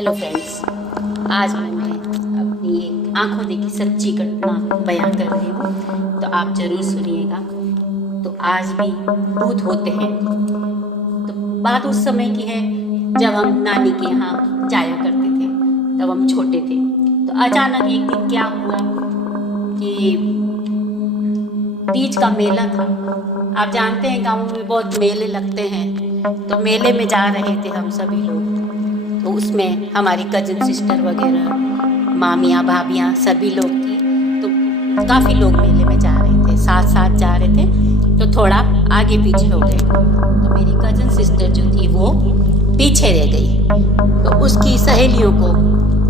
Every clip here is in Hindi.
हेलो फ्रेंड्स, आज मैं अपनी एक आंखों देखी सच्ची घटना बयां कर रही हूँ, तो आप ज़रूर सुनिएगा। तो आज भी भूत होते हैं। तो बात उस समय की है जब हम नानी के यहाँ जाया करते थे, तब हम छोटे थे। तो अचानक एक दिन क्या हुआ कि तीज का मेला था। आप जानते हैं गाँव में बहुत मेले लगते हैं, तो मेले में जा रहे थे हम सभी लोग। तो उसमें हमारी कजिन सिस्टर वगैरह, मामियाँ भाभियाँ सभी लोग थी। तो काफ़ी लोग मेले में जा रहे थे, साथ साथ जा रहे थे, तो थोड़ा आगे पीछे हो गए। तो मेरी कजिन सिस्टर जो थी वो पीछे रह गई। तो उसकी सहेलियों को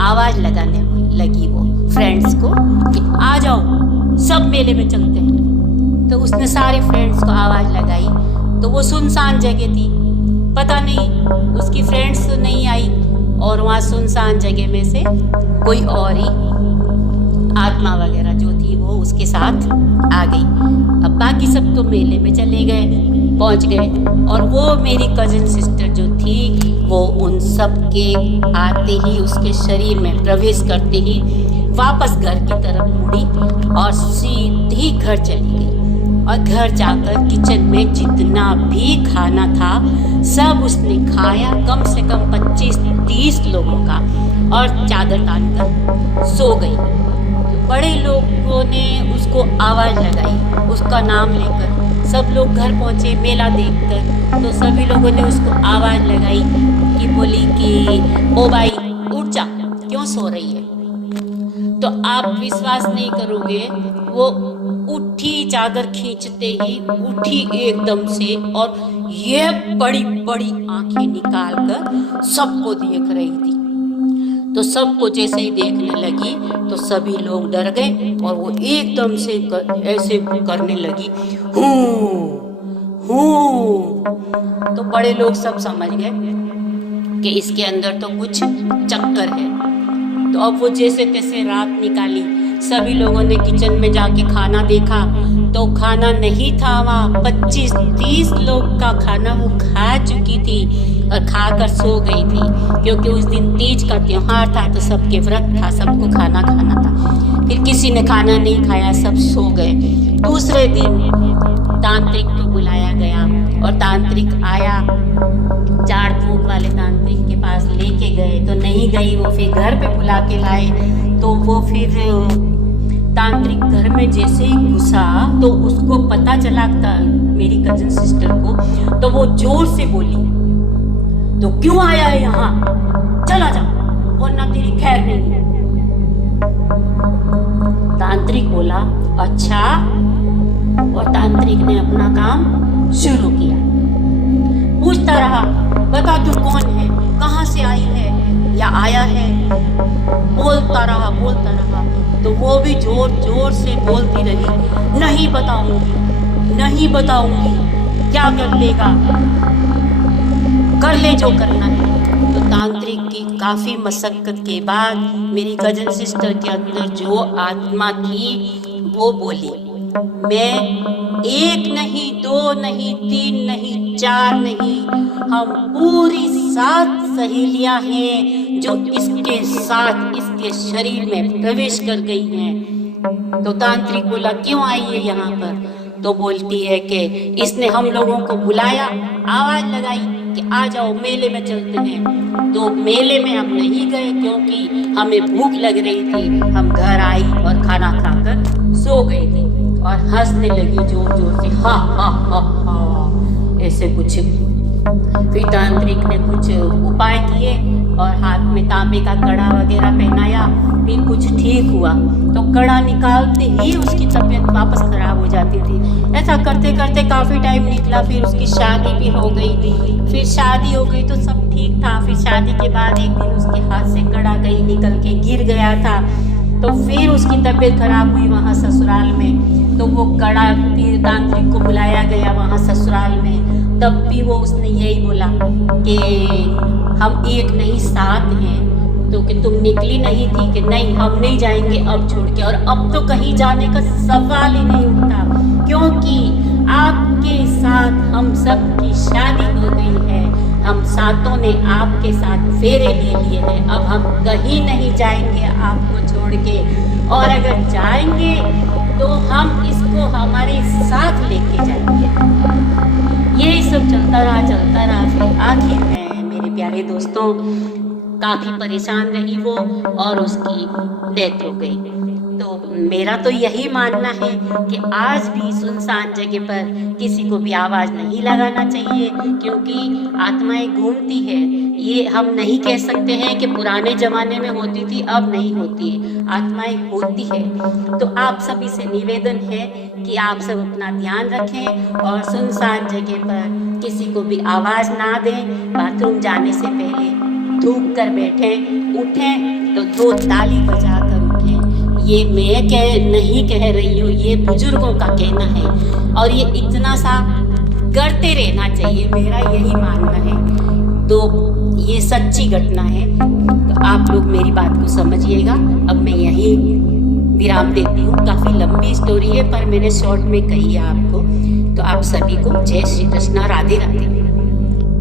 आवाज़ लगाने लगी, वो फ्रेंड्स को, कि आ जाओ सब मेले में चलते हैं। तो उसने सारे फ्रेंड्स को आवाज़ लगाई। तो वो सुनसान जगह थी, पता नहीं उसकी फ्रेंड्स तो नहीं आई, और वहाँ सुनसान जगह में से कोई और ही आत्मा वगैरह जो थी वो उसके साथ आ गई। अब बाकी सब तो मेले में चले गए, पहुँच गए, और वो मेरी कजिन सिस्टर जो थी वो उन सब के आते ही, उसके शरीर में प्रवेश करते ही वापस घर की तरफ मुड़ी और सीधी घर चली गई। और घर जाकर किचन में जितना भी खाना था सब उसने खाया, कम से कम 25-30 लोगों का, और चादर तानकर सो गई। तो बड़े लोगों ने उसको आवाज़ लगाई, उसका नाम लेकर सब लोग घर पहुँचे मेला देखकर। तो सभी लोगों ने उसको आवाज़ लगाई कि बोली कि ओ भाई उठ जा, क्यों सो रही है। तो आप विश्वास नहीं करोगे, वो उठी, चादर खींचते ही उठी एकदम से, और ये बड़ी बड़ी आंखें निकाल कर सबको देख रही थी। तो सबको जैसे ही देखने लगी तो सभी लोग डर गए, और वो एकदम से ऐसे करने लगी, हूँ हूँ। तो बड़े लोग सब समझ गए कि इसके अंदर तो कुछ चक्कर है। तो अब वो जैसे तैसे रात निकाली। सभी लोगों ने किचन में जाके खाना देखा, तो खाना नहीं था वहाँ। 25-30 लोग का खाना वो खा चुकी थी और खाकर सो गई थी, क्योंकि उस दिन तीज का त्योहार था, तो सबके व्रत था, सबको खाना खाना था। फिर किसी ने खाना नहीं खाया, सब सो गए। दूसरे दिन तांत्रिक को बुलाया गया, और तांत्रिक आया, झाड़ फूक वाले तांत्रिक के पास लेके गए, तो नहीं गई वो। फिर घर पे बुला के लाए, तो वो फिर तांत्रिक घर में जैसे ही घुसा तो उसको पता चला था मेरी कजिन सिस्टर को। तो वो जोर से बोली, तो क्यों आया है यहाँ, चला जा, वरना तेरी खैर नहीं। तांत्रिक बोला अच्छा, और तांत्रिक ने अपना काम शुरू किया। पूछता रहा, बता तू कौन है, कहाँ से आई है या आया है। बोलता रहा। तो वो भी जोर जोर से बोलती रही, नहीं बताऊंगी, क्या कर लेगा, कर ले जो करना है। तो तांत्रिक की काफ़ी मशक्कत के बाद मेरी कजिन सिस्टर के अंदर जो आत्मा थी वो बोली, मैं 1 नहीं, 2 नहीं, 3 नहीं, 4 नहीं, हम पूरी 7 सहेलियां हैं जो इसके साथ इसके शरीर में प्रवेश कर गई हैं। तो तांत्रिक बोला, क्यों आई है यहाँ पर। तो बोलती है कि इसने हम लोगों को बुलाया, आवाज़ लगाई कि आ जाओ मेले में चलते हैं। तो मेले में हम नहीं गए, क्योंकि हमें भूख लग रही थी। हम घर आई और खाना खाकर सो गए थे, और हंसने लगी जोर जोर से, हा हा हा हा, ऐसे कुछ। फिर तांत्रिक ने कुछ उपाय किए और हाथ में तांबे का कड़ा वगैरह पहनाया, फिर कुछ ठीक हुआ। तो कड़ा निकालते ही उसकी तबीयत वापस खराब हो जाती थी। ऐसा करते करते काफ़ी टाइम निकला, फिर उसकी शादी भी हो गई। फिर शादी हो गई तो सब ठीक था। फिर शादी के बाद एक दिन उसके हाथ से कड़ा कहीं निकल के गिर गया था, तो फिर उसकी तबीयत खराब हुई वहाँ ससुराल में। तो वो कड़ा फिर तांत्रिक को बुलाया गया वहाँ ससुराल में। तब भी वो उसने यही बोला कि हम 1 नहीं 7 हैं, तो कि तुम निकली नहीं थी कि नहीं हम नहीं जाएंगे अब छोड़ के। और अब तो कहीं जाने का सवाल ही नहीं उठता, क्योंकि आपके साथ हम सब की शादी हो गई है। हम सातों ने आपके साथ फेरे ले लिए हैं। अब हम कहीं नहीं जाएंगे आपको छोड़ के, और अगर जाएंगे तो हम इसको हमारे साथ लेके जाएंगे। ये सब चलता रहा फिर आखिर में मेरे प्यारे दोस्तों काफ़ी परेशान रही वो और उसकी डेथ हो गई। तो मेरा तो यही मानना है कि आज भी सुनसान जगह पर किसी को भी आवाज़ नहीं लगाना चाहिए, क्योंकि आत्माएं घूमती है। ये हम नहीं कह सकते हैं कि पुराने ज़माने में होती थी, अब नहीं होती है, आत्माएं होती है। तो आप सभी से निवेदन है कि आप सब अपना ध्यान रखें और सुनसान जगह पर किसी को भी आवाज़ ना दें। बाथरूम जाने से पहले थूक कर बैठें, उठें तो 2 ताली बजा कर उठें। ये मैं नहीं कह रही हूँ, ये बुजुर्गों का कहना है और ये इतना सा करते रहना चाहिए, मेरा यही मानना है। तो ये सच्ची घटना है, तो आप लोग मेरी बात को समझिएगा। अब मैं यही विराम देती हूँ। काफ़ी लंबी स्टोरी है पर मैंने शॉर्ट में कही है आपको। तो आप सभी को जय श्री कृष्णा, राधे राधे।